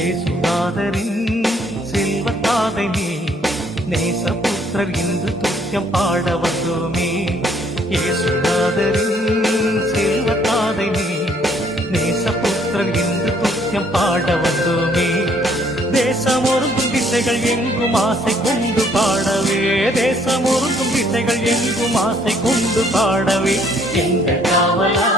ஏசுநாதரின் செல்வத்தாதை நீ நேசபுத்திரர் இன்று துத்தியம் பாட வந்தோமே. ஏசுநாதரின் செல்வத்தாதை நீ நேசபுத்திரர் இன்று துத்தியம் பாட வந்தோமே. தேசமொருங்கும் திசைகள் எங்கும் ஆசை கொண்டு பாடவே, தேசமொருங்கும் திசைகள் எங்கும் ஆசை கொண்டு பாடவே, எங்கள் காவலா